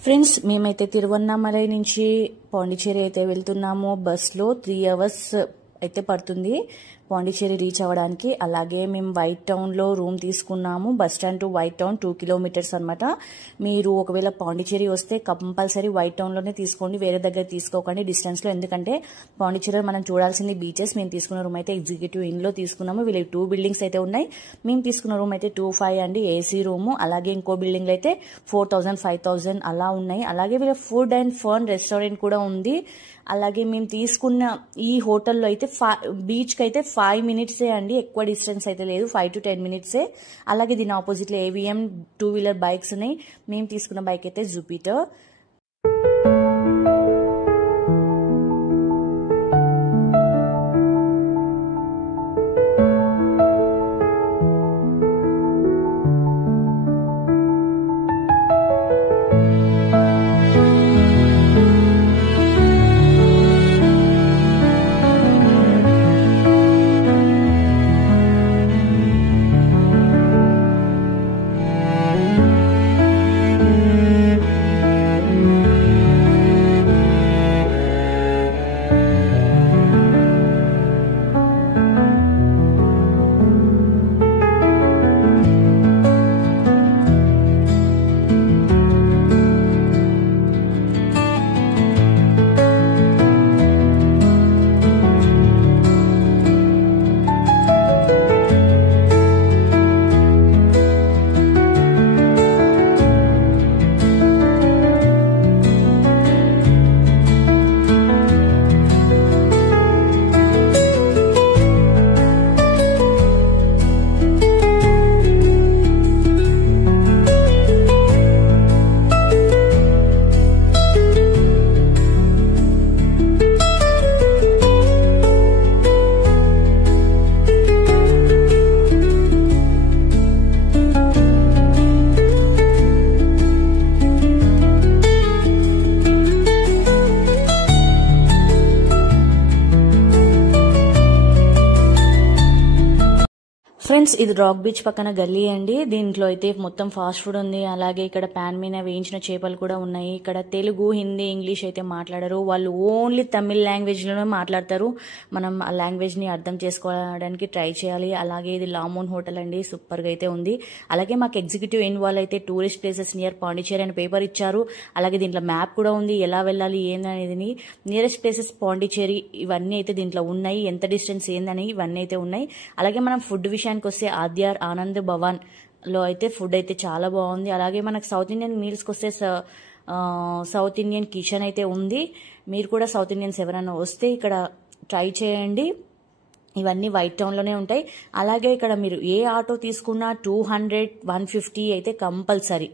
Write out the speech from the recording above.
Friends మేమైతే తిరువన్నామలై నుంచి పాండిచేరి అయితే వెళ్తున్నాము. బస్లో 3 hours అయితే పడుతుంది పాండిచేరి రీచ్ అవ్వడానికి. అలాగే మేము వైట్ టౌన్లో రూమ్ తీసుకున్నాము. Bus stand to white town 2 kilometers అనమాట. మీరు ఒకవేళ పాండిచేరి వస్తే కంపల్సరీ వైట్ టౌన్లోనే తీసుకోండి, వేరే దగ్గర తీసుకోకండి డిస్టెన్స్లో. ఎందుకంటే పాండిచేరిలో మనం చూడాల్సింది బీచెస్. మేము తీసుకున్న రూమ్ అయితే ఎగ్జిక్యూటివ్ ఇన్లో తీసుకున్నాము. వీళ్ళకి 2 buildings అయితే ఉన్నాయి. మేము తీసుకున్న రూమ్ అయితే 2,500 అండి, ఏసీ రూము. అలాగే ఇంకో బిల్డింగ్లో అయితే 4,000 5,000 అలా ఉన్నాయి. అలాగే వీళ్ళ ఫుడ్ అండ్ ఫన్ రెస్టారెంట్ కూడా ఉంది. అలాగే మేము తీసుకున్న ఈ హోటల్లో అయితే బీచ్కి అయితే 5 minutes అండి, ఎక్కువ డిస్టెన్స్ అయితే లేదు, 5 to 10 minutes. అలాగే దీని ఆపోజిట్లో AVM 2-wheeler బైక్స్ ఉన్నాయి. మేము తీసుకున్న బైక్ అయితే జూపిటర్. ఫ్రెండ్స్ ఇది రాక్ బీచ్ పక్కన గల్లీ అండి. దీంట్లో అయితే మొత్తం ఫాస్ట్ ఫుడ్ ఉంది. అలాగే ఇక్కడ ప్యాన్ మీద వేయించిన చేపలు కూడా ఉన్నాయి. ఇక్కడ తెలుగు, హిందీ, ఇంగ్లీష్ అయితే మాట్లాడరు. వాళ్ళు ఓన్లీ తమిళ్ లాంగ్వేజ్లోనే మాట్లాడతారు. మనం ఆ లాంగ్వేజ్ని అర్థం చేసుకోవడానికి ట్రై చేయాలి. అలాగే ఇది లామూన్ హోటల్ అండి, సూపర్గా అయితే ఉంది. అలాగే మాకు ఎగ్జిక్యూటివ్ ఇన్ వాళ్ళు అయితే టూరిస్ట్ ప్లేసెస్ నియర్ పాండిచేరి అని పేపర్ ఇచ్చారు. అలాగే దీంట్లో మ్యాప్ కూడా ఉంది, ఎలా వెళ్ళాలి ఏందనేది. నియరెస్ట్ ప్లేసెస్ పాండిచేరి ఇవన్నీ అయితే దీంట్లో ఉన్నాయి, ఎంత డిస్టెన్స్ ఏందని ఇవన్నీ అయితే ఉన్నాయి. అలాగే మనం ఫుడ్ విషయానికి వస్తే ఆద్యార్ ఆనంద్ భవన్ లో అయితే ఫుడ్ అయితే చాలా బాగుంది. అలాగే మనకు సౌత్ ఇండియన్ మీల్స్కి వస్తే సౌత్ ఇండియన్ కిచెన్ అయితే ఉంది. మీరు కూడా సౌత్ ఇండియన్స్ ఎవరైనా వస్తే ఇక్కడ ట్రై చేయండి. ఇవన్నీ వైట్ టౌన్లోనే ఉంటాయి. అలాగే ఇక్కడ మీరు ఏ ఆటో తీసుకున్నా 200 150 అయితే కంపల్సరీ.